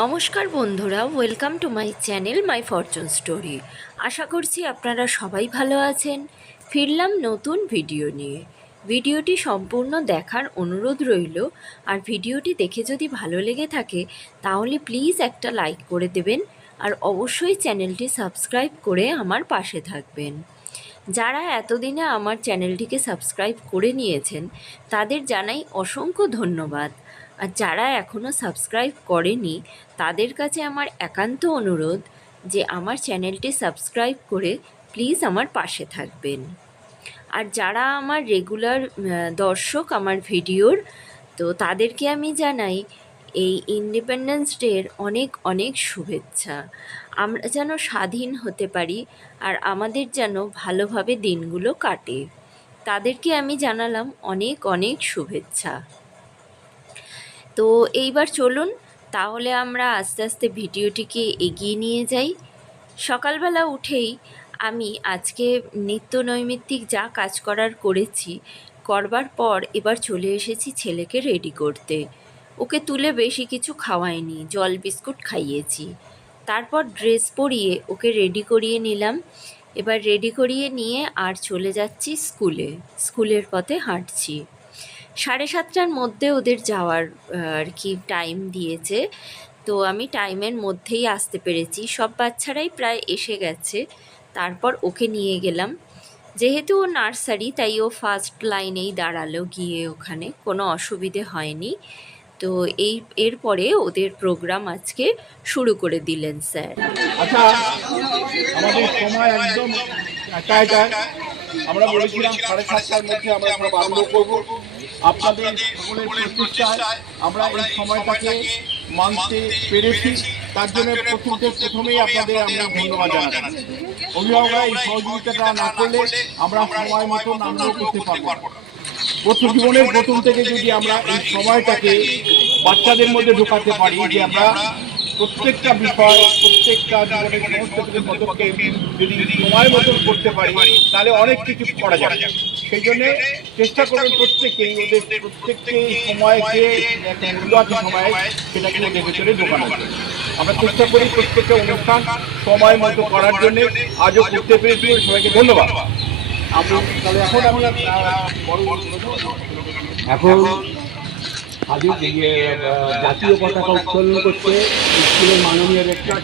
নমস্কার বন্ধুরা, welcome to my channel my fortune story. আশা করছি আপনারা সবাই ভালো আছেন। ফিরলাম নতুন ভিডিও নিয়ে। ভিডিওটি সম্পূর্ণ দেখার অনুরোধ রইল। আর ভিডিওটি দেখে যদি ভালো লেগে থাকে তাহলে প্লিজ একটা লাইক করে দেবেন। আর অবশ্যই চ্যানেলটি সাবস্ক্রাইব করে আমার পাশে থাকবেন। যারা এতদিনে আমার চ্যানেলটিকে সাবস্ক্রাইব করে নিয়েছেন তাদের জানাই অসংখ্য ধন্যবাদ। আর যারা এখনও সাবস্ক্রাইব করেনি তাদের কাছে আমার একান্ত অনুরোধ যে আমার চ্যানেলটি সাবস্ক্রাইব করে প্লিজ আমার পাশে থাকবেন। আর যারা আমার রেগুলার দর্শক আমার ভিডিওর, তো তাদেরকে আমি জানাই এই ইন্ডিপেন্ডেন্স ডের অনেক অনেক শুভেচ্ছা। আমরা যেন স্বাধীন হতে পারি আর আমাদের যেন ভালোভাবে দিনগুলো কাটে, তাদেরকে আমি জানালাম অনেক অনেক শুভেচ্ছা। তো এইবার চলুন তাহলে আমরা আস্তে আস্তে ভিডিওটিকে এগিয়ে নিয়ে যাই। সকালবেলা উঠেই আমি আজকে নিত্য নৈমিত্তিক যা কাজ করেছি, করবার পর এবার চলে এসেছি ছেলেকে রেডি করতে। ওকে তুলে বেশি কিছু খাওয়াইনি, জল বিস্কুট খাইয়েছি। তারপর ড্রেস পরিয়ে ওকে রেডি করিয়ে নিলাম। এবার রেডি করিয়ে নিয়ে আর চলে যাচ্ছি স্কুলের পথে হাঁটছি। 7:30টার মধ্যে ওদের যাওয়ার আর কি টাইম দিয়েছে, তো আমি টাইমের মধ্যেই আসতে পেরেছি। সব বাচ্চারাই প্রায় এসে গেছে। তারপর ওকে নিয়ে গেলাম, যেহেতু ও নার্সারি তাই ও ফার্স্ট লাইনেই দাঁড়ালো গিয়ে, ওখানে কোনো অসুবিধে হয়নি। তো এরপরে ওদের প্রোগ্রাম আজকে শুরু করে দিলেন স্যার। আচ্ছা, আমাদের সময় একদম আমরা বলেছিলাম 7:30টার মধ্যে আমরা সব আরম্ভ করবো। আপনাদের সকলের প্রচেষ্টায় আমরা এই সময়টাকে মানতে পেরেছি, তার জন্য প্রথমেই আপনাদের আমরা ধন্যবাদ জানাই। অভিভাবকরা এই সহযোগিতাটা না করলে আমরা সময় মতো আরম্ভ করতে পারবো না। জীবনের প্রথম থেকে যদি আমরা এই সময়টাকে বাচ্চাদের মধ্যে ঢোকাতে পারি যে আমরা প্রত্যেকটা বিষয়, প্রত্যেকটা জীবনের সমস্ত কিছু পদক্ষেপ যদি সময় মতন করতে পারি তাহলে অনেক কিছু করা যাবে। সেই জন্য চেষ্টা করবেন প্রত্যেকেই ওদের প্রত্যেককে সময়কে একটা মূল্য আছে সময়, সেটাকে ওদের ভেতরে ঢোকানো যায়। আমরা চেষ্টা করি প্রত্যেকটা অনুষ্ঠান সময় মতো করার জন্য, আজও করতে পেরেছি। সবাইকে ধন্যবাদ। এখন আজ জাতীয় পতাকা উত্তোলন করতে স্কুলের মাননীয় রেক্টর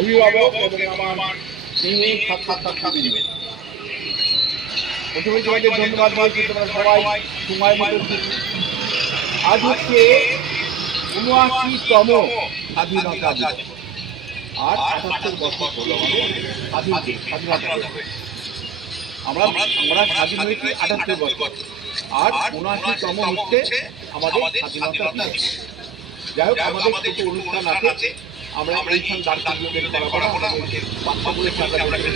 অভিভাবক এবং আমার ছাত্রছাত্রী, প্রথমে তোমাদের ধন্যবাদ বলছি, তোমরা সবাই সময় মতো। আজ হচ্ছে ৭৯তম স্বাধীনতা দিবস, আর ৭৮ বছর হলো আমাদের স্বাধীনতা। আমরা স্বাধীন হয়েছি ৭৮ বছর, আর ৭৯তম হচ্ছে আমাদের স্বাধীনতা দিবস। যাই হোক, আমাদের কিছু অনুষ্ঠান আছে, আমরা অনুষ্ঠান বাচ্চাগুলোকে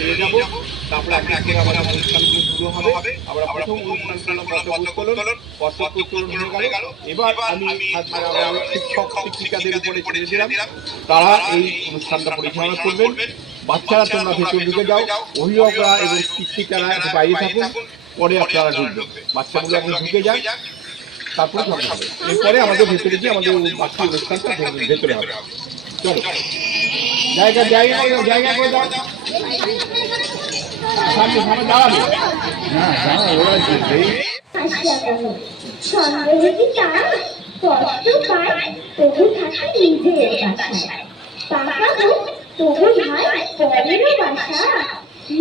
নিয়ে যাবো। তারপরে এক এক করে আমাদের অনুষ্ঠানগুলো শুরু হবে। আমরা প্রথম অনুষ্ঠান করলাম পতাকা উত্তোলন, পতাকা উত্তোলন হয়ে গেল। এবার আমি আমার শিক্ষক শিক্ষিকাদের উপরে ছেড়ে দিলাম, তারা এই অনুষ্ঠানটা পরিচালনা করবেন। বাচ্চারা তোমরা ভেতরে ঢুকে যাও, অভিভাবকরা এবং শিক্ষিকারা বাইরে থাকুন, পরে আপনারা ঢুকবেন। বাচ্চাগুলো এখন ঢুকে যান, তারপরে সব হবে। এরপরে আমাদের ভেতরে গিয়ে আমাদের বাকি অনুষ্ঠানটা ভেতরে হবে। চলো জায়গা জায়গা করে দাও, জায়গা করে দাও, সামনে সামনে দাঁড়াবে না, দাঁড়া ওরা যেই সন্দেহে কি তার কষ্ট পায় তবু থাকে নিজের বাসায় পাকাবো তবু ভাই পরেরও বাসা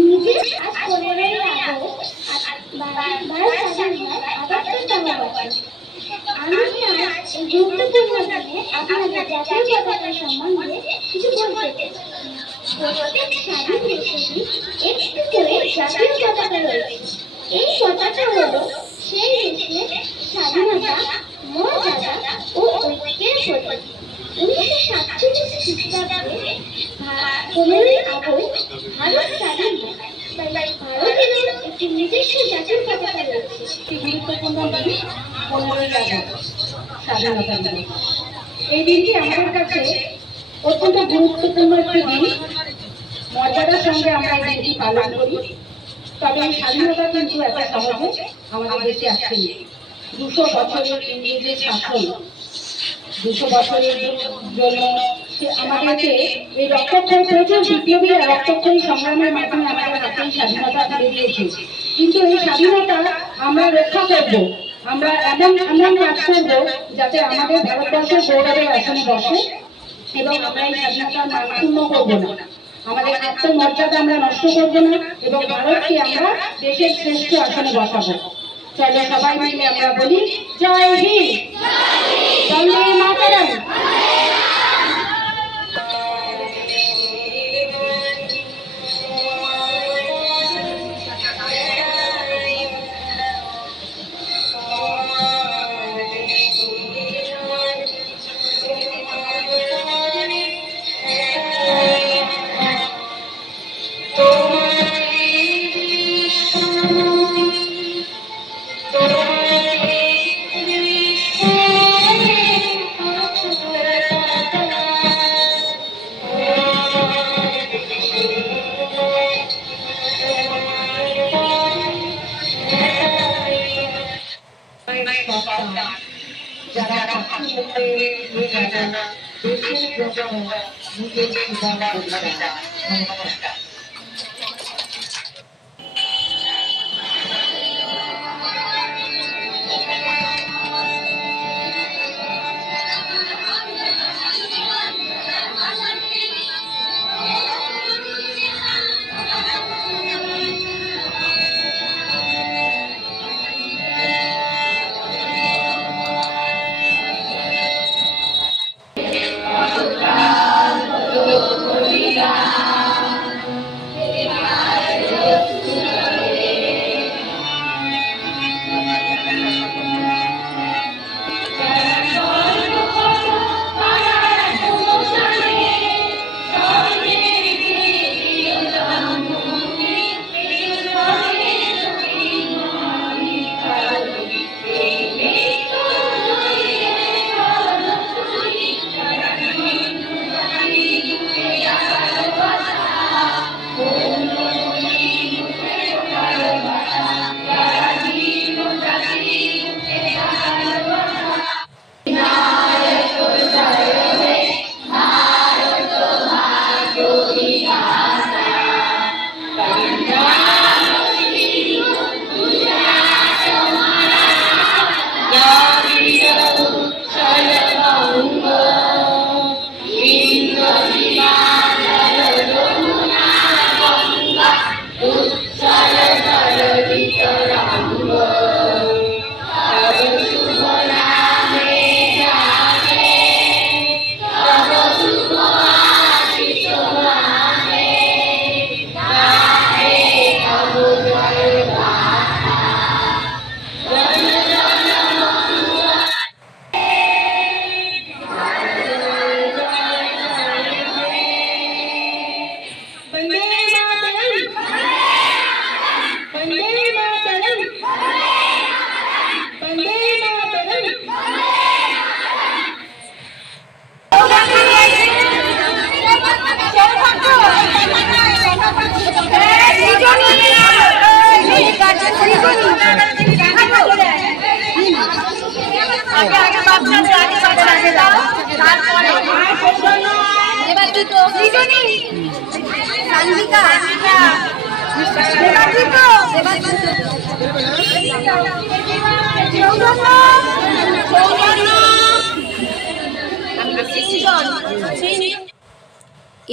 নিজের আজ 15ই আগস্ট বারবার স্বাধীন হয় আবার তো তেমন বাসা। আমি আজ এই গুরুত্বপূর্ণ দিনে আপনাদের জাতীয় পতাকা সম্বন্ধে কিছু বলতে চাই। প্রত্যেক স্বাধীন দেশেরই একটি করে জাতীয় পতাকা রয়েছে। এই পতাকা হলো সেই দেশের স্বাধীনতা, মর্যাদা ও ঐক্যের প্রতীক। 1947 খ্রিস্টাব্দে 15ই আগস্ট ভারত স্বাধীন হয়। তাই ভারতেরও একটি নিজস্ব জাতীয় পতাকা রয়েছে। একটি গুরুত্বপূর্ণ দিন 15ই আগস্ট, স্বাধীনতা দিবস। এই দিনটি আমাদের কাছে অত্যন্ত গুরুত্বপূর্ণ একটি দিন। মর্যাদার সঙ্গে আমরা এই দিনটি পালন করি। তবে এই স্বাধীনতা কিন্তু এত সহজে আমাদের দেশে আসেনি। 200 বছরের ইংরেজের শাসন, 200 বছরের জন্য আমাদেরকে এই রক্তক্ষয়ী প্রচুর বিপ্লবীরা রক্তক্ষয়ী সংগ্রামের মাধ্যমে আমাদের হাতে স্বাধীনতা তুলে দিয়েছে। কিন্তু এই স্বাধীনতা আমরা রক্ষা করব, আমরা এমন এমন কাজ করব যাতে আমাদের ভারতবর্ষের গৌরবের আসনে বসে এবং আমরা এই স্বাধীনতার মান ক্ষুণ্ণ করব না। আমাদের আত্মমর্যাদা আমরা নষ্ট করব না এবং ভারতকে আমরা দেশের শ্রেষ্ঠ আসনে বসাবো। চলো সবাই মিলে আমরা বলি জয় হিন্দ, বন্দে মাতরম। যারা দেশের জন্য নিজের জীবন বদলে দেয়। নমস্কার।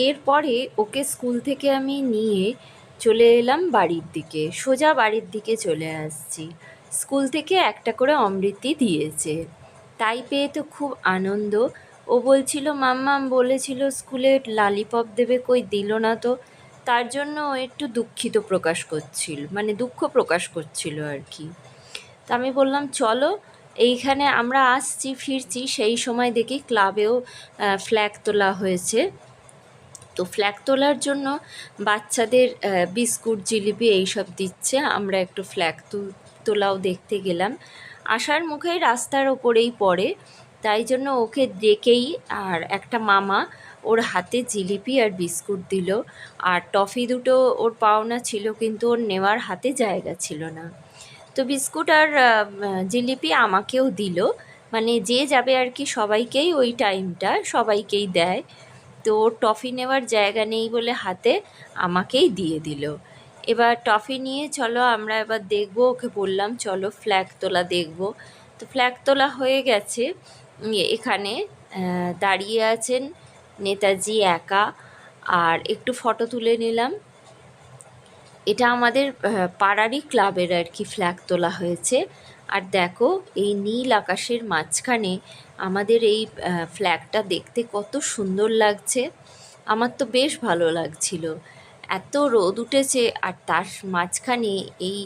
এরপরে ওকে স্কুল থেকে আমি নিয়ে চলে এলাম বাড়ির দিকে, সোজা বাড়ির দিকে চলে আসছি। স্কুল থেকে একটা করে অমৃতি দিয়েছে, তাই পেয়ে তো খুব আনন্দ। ও বলছিল মাম্মাম বলেছিল স্কুলে লালিপপ দেবে, কই দিল না তো। তার জন্য ও একটু দুঃখিত প্রকাশ করছিল, মানে দুঃখ প্রকাশ করছিল আর কি। তা আমি বললাম চলো, এইখানে আমরা আসছি ফিরছি, সেই সময় দেখি ক্লাবেও ফ্ল্যাগ তোলা হয়েছে। তো ফ্ল্যাগ তোলার জন্য বাচ্চাদের বিস্কুট জিলিপি এইসব দিচ্ছে, আমরা একটু ফ্ল্যাগ তোলাও দেখতে গেলাম। আসার মুখেই রাস্তার ওপরেই পড়ে, তাই জন্য ওকে ডেকেই আর একটা মামা ওর হাতে জিলিপি আর বিস্কুট দিল। আর টফি দুটো ওর পাওনা ছিল, কিন্তু ওর নেওয়ার হাতে জায়গা ছিল না। তো বিস্কুট আর জিলিপি আমাকেও দিল, মানে যে যাবে আর কি সবাইকেই ওই টাইমটা সবাইকেই দেয়। তো ওর টফি নেওয়ার জায়গা নেই বলে হাতে আমাকেই দিয়ে দিল। এবার টফি নিয়ে চলো আমরা এবার দেখবো, ওকে বললাম চলো ফ্ল্যাগ তোলা দেখবো। তো ফ্ল্যাগ তোলা হয়ে গেছে, এখানে দাঁড়িয়ে আছেন নেতাজি একা, আর একটু ফটো তুলে নিলাম। এটা আমাদের পাড়ারই ক্লাবের আর কি ফ্ল্যাগ তোলা হয়েছে। আর দেখো এই নীল আকাশের মাঝখানে আমাদের এই ফ্ল্যাগটা দেখতে কত সুন্দর লাগছে, আমার তো বেশ ভালো লাগছিল। এত রোদ উঠেছে আর তার মাঝখানে এই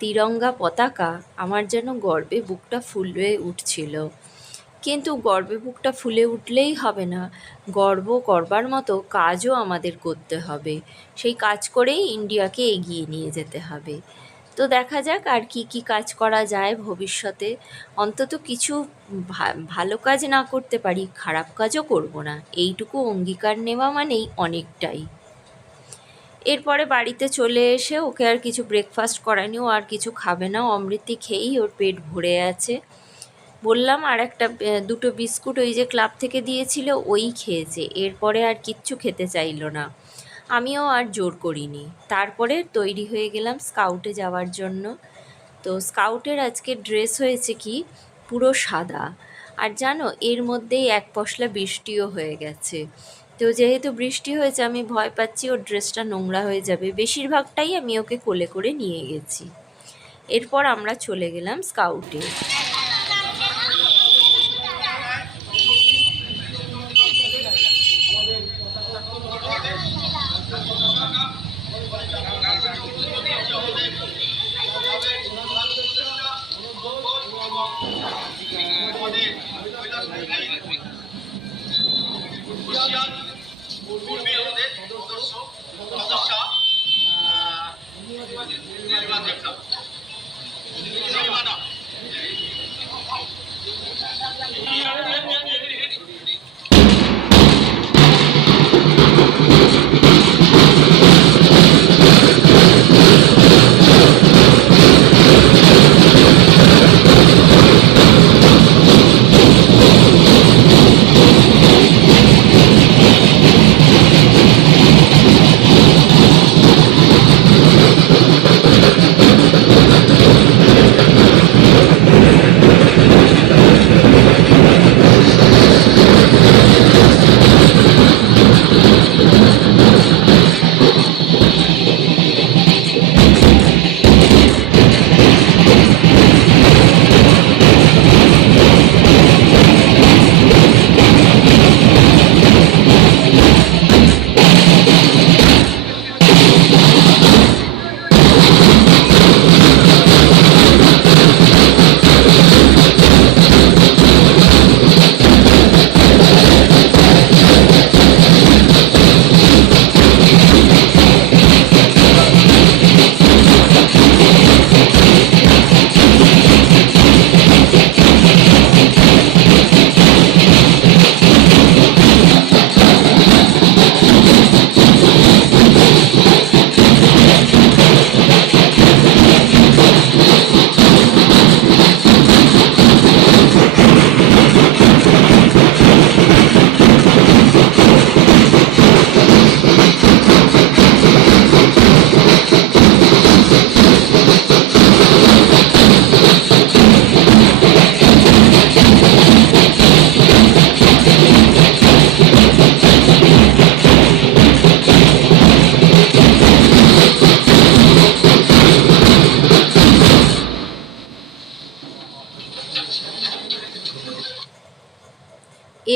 তিরঙ্গা পতাকা, আমার যেন গর্বে বুকটা ফুলে উঠছিল। কিন্তু গর্বে বুকটা ফুলে উঠলেই হবে না, গর্ব করবার মতো কাজও আমাদের করতে হবে, সেই কাজ করেই ইন্ডিয়াকে এগিয়ে নিয়ে যেতে হবে। তো দেখা যাক আর কি কি কাজ করা যায় ভবিষ্যতে। অন্তত কিছু ভালো কাজ না করতে পারি, খারাপ কাজও করব না, এইটুকু অঙ্গীকার নেওয়া মানেই অনেকটাই। এরপরে বাড়িতে চলে এসে ওকে আর কিছু ব্রেকফাস্ট করায়নি, ও আর কিছু খাবে না, অমৃতি খেয়েই ওর পেট ভরে আছে। বললাম আর একটা দুটো বিস্কুট ওই যে ক্লাব থেকে দিয়েছিল ওই খেয়েছে, এরপরে আর কিচ্ছু খেতে চাইলো না। আমিও আর জোর করিনি। তারপরে তৈরি হয়ে গেলাম স্কাউটে যাওয়ার জন্য। তো স্কাউটের আজকে ড্রেস হয়েছে কি পুরো সাদা, আর জানো এর মধ্যেই এক পশলা বৃষ্টিও হয়ে গেছে। তো যেহেতু বৃষ্টি হয়েছে আমি ভয় পাচ্ছি ওর ড্রেসটা নোংরা হয়ে যাবে, বেশিরভাগটাই আমি ওকে কোলে করে নিয়ে গেছি। এরপর আমরা চলে গেলাম স্কাউটে।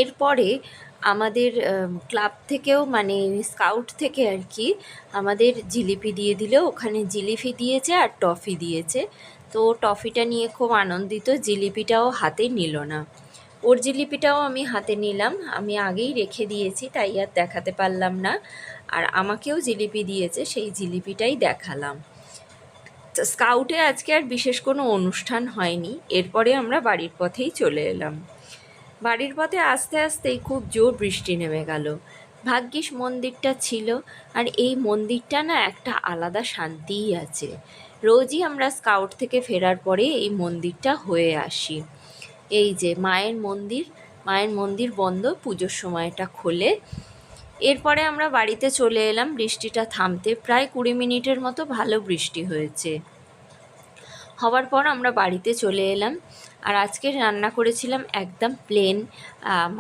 এরপরে আমাদের ক্লাব থেকেও মানে স্কাউট থেকে আর কি আমাদের জিলিপি দিয়ে দিল, ওখানে জিলিপি দিয়েছে আর টফি দিয়েছে। তো টফিটা নিয়ে খুব আনন্দিত, জিলিপিটাও হাতে নিল না। ওর জিলিপিটাও আমি হাতে নিলাম, আমি আগেই রেখে দিয়েছি তাই আর দেখাতে পারলাম না। আর আমাকেও জিলিপি দিয়েছে, সেই জিলিপিটাই দেখালাম। তো স্কাউটে আজকে আর বিশেষ কোনো অনুষ্ঠান হয়নি। এরপরে আমরা বাড়ির পথেই চলে এলাম। বাড়ির পথে আস্তে আস্তেই খুব জোর বৃষ্টি নেমে গেল। ভাগ্যিস মন্দিরটা ছিল, আর এই মন্দিরটা না একটা আলাদা শান্তিই আছে। রোজই আমরা স্কাউট থেকে ফেরার পরে এই মন্দিরটা হয়ে আসি। এই যে মায়ের মন্দির বন্ধ, পুজোর সময়টা খোলে। এরপরে আমরা বাড়িতে চলে এলাম বৃষ্টিটা থামতে। প্রায় 20 মিনিটের মতো ভালো বৃষ্টি হয়েছে। হওয়ার পর আমরা বাড়িতে চলে এলাম। আর আজকে রান্না করেছিলাম একদম প্লেন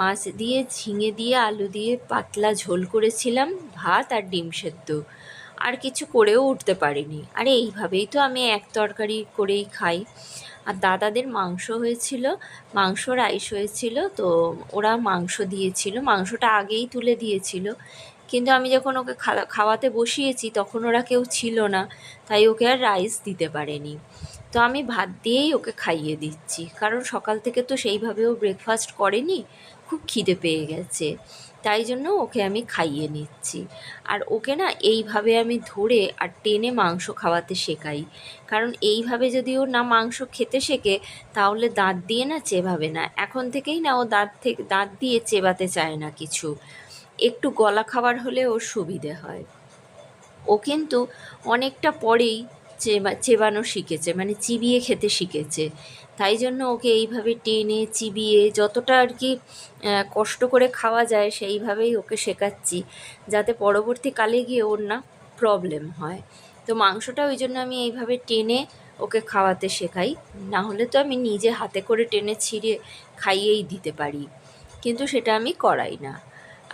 মাছ দিয়ে, ঝিঙে দিয়ে, আলু দিয়ে পাতলা ঝোল করেছিলাম, ভাত আর ডিম সেদ্ধ। আর কিছু করেও উঠতে পারিনি। আর এইভাবেই তো আমি এক তরকারি করেই খাই। আর দাদাদের মাংস হয়েছিল, মাংস রাইস হয়েছিল, তো ওরা মাংস দিয়েছিল, মাংসটা আগেই তুলে দিয়েছিল। কিন্তু আমি যখন ওকে খাওয়াতে বসিয়েছি তখন ওরা কেউ ছিল না, তাই ওকে আর রাইস দিতে পারেনি। তো আমি ভাত দিয়েই ওকে খাইয়ে দিচ্ছি, কারণ সকাল থেকে তো সেইভাবেও ব্রেকফাস্ট করেনি, খুব খিদে পেয়ে গেছে, তাই জন্য ওকে আমি খাইয়ে নিচ্ছি। আর ওকে না এইভাবে আমি ধরে আর টেনে মাংস খাওয়াতে শেখাই, কারণ এইভাবে যদি ও না মাংস খেতে শেখে তাহলে দাঁত দিয়ে না চেবাবে না। এখন থেকেই না ও দাঁত দিয়ে চেবাতে চায় না কিছু, একটু গলা খাবার হলে ওর সুবিধে হয়। ও কিন্তু অনেকটা পরেই চেবানো শিখেছে, মানে চিবিয়ে খেতে শিখেছে। তাই জন্য ওকে এইভাবে টেনে চিবিয়ে যতটা আর কি কষ্ট করে খাওয়া যায় সেইভাবেই ওকে শেখাচ্ছি, যাতে পরবর্তীকালে গিয়ে ওর না প্রবলেম হয়। তো মাংসটা ওই জন্য আমি এইভাবে টেনে ওকে খাওয়াতে শেখাই, না হলে তো আমি নিজে হাতে করে টেনে ছিঁড়ে খাইয়েই দিতে পারি, কিন্তু সেটা আমি করাই না।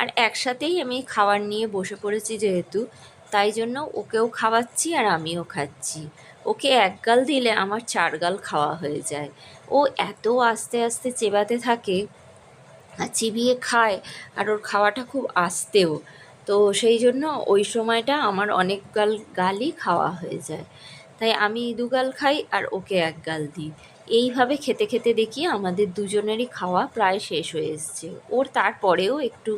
আর একসাথেই আমি খাবার নিয়ে বসে পড়েছি যেহেতু, তাই জন্য ওকেও খাওয়াচ্ছি আর আমিও খাচ্ছি। ওকে এক গাল দিলে আমার 4 গাল খাওয়া হয়ে যায়। ও এত আস্তে আস্তে চেবাতে থাকে আর চিবিয়ে খায়, আর ওর খাওয়াটা খুব আস্তেও, তো সেই জন্য ওই সময়টা আমার অনেক গালই খাওয়া হয়ে যায়। তাই আমি 2 গাল খাই আর ওকে 1 গাল দিই। এইভাবে খেতে খেতে দেখি আমাদের দুজনেরই খাওয়া প্রায় শেষ হয়ে এসছে। ওর তারপরেও একটু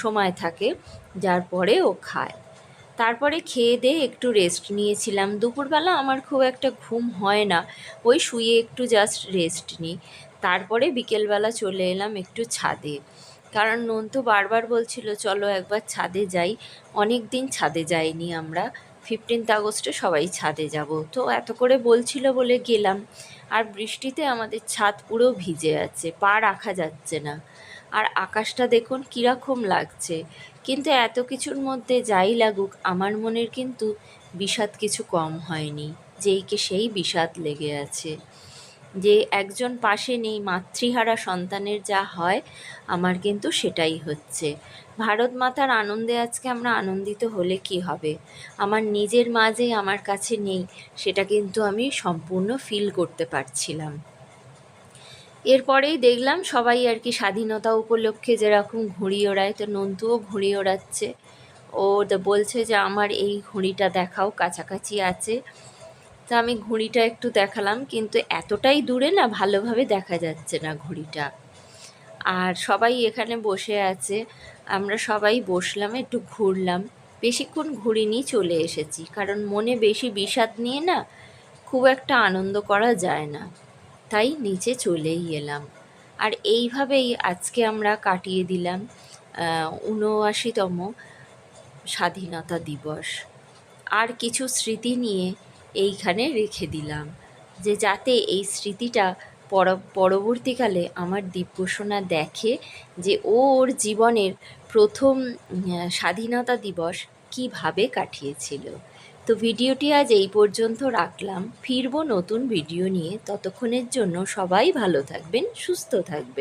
সময় থাকে, যার পরে ও খায়। তারপরে খেয়ে দিয়ে একটু রেস্ট নিয়েছিলাম। দুপুরবেলা আমার খুব একটা ঘুম হয় না, ওই শুয়ে একটু জাস্ট রেস্ট নিই। তারপরে বিকেলবেলা চলে এলাম একটু ছাদে, কারণ নন্তু বারবার বলছিল চলো একবার ছাদে যাই। অনেক দিন ছাদে যাইনি আমরা, 15th আগস্টে সবাই ছাদে যাব, তো এত করে বলছিল বলে গেলাম। আর বৃষ্টিতে আমাদের ছাদ পুরো ভিজে আছে, পা রাখা যাচ্ছে না। আর আকাশটা দেখুন কীরকম লাগছে। কিন্তু এত কিছুর মধ্যে যাই লাগুক, আমার মনের কিন্তু বিষাদ কিছু কম হয়নি, যেইকে সেই বিষাদ লেগে আছে। যে একজন পাশে নেই, মাতৃহারা সন্তানের যা হয়, আমার কিন্তু সেটাই হচ্ছে। ভারত মাতার আনন্দে আজকে আমরা আনন্দিত হলে কি হবে, আমার নিজের মা যে আমার কাছে নেই সেটা কিন্তু আমি সম্পূর্ণ ফিল করতে পারছিলাম। এরপরেই দেখলাম সবাই আর কি স্বাধীনতা উপলক্ষে যেরকম ঘুড়ি ওড়ায়, তো নন্তুও ঘুড়ি ওড়াচ্ছে। ও বলছে যে আমার এই ঘুড়িটা দেখাও, কাছাকাছি আছে। তা আমি ঘুড়িটা একটু দেখালাম, কিন্তু এতটাই দূরে না ভালোভাবে দেখা যাচ্ছে না ঘুড়িটা। আর সবাই এখানে বসে আছে, আমরা সবাই বসলাম, একটু ঘুরলাম। বেশিক্ষণ ঘুরিনি, চলে এসেছি, কারণ মনে বেশি বিষাদ নিয়ে না খুব একটা আনন্দ করা যায় না, তাই নিচে চলেই এলাম। আর এইভাবেই আজকে আমরা কাটিয়ে দিলাম ৭৯তম স্বাধীনতা দিবস। আর কিছু স্মৃতি নিয়ে এইখানে রেখে দিলাম, যে যাতে এই স্মৃতিটা পরবর্তীকালে আমার দিব্যসোনা দেখে যে ওর জীবনের প্রথম স্বাধীনতা দিবস কিভাবে কাটিয়েছিল। তো ভিডিওটি আজ এই পর্যন্ত রাখলাম, ফিরবো নতুন ভিডিও নিয়ে। ততক্ষণের জন্য সবাই ভালো থাকবেন, সুস্থ থাকবেন।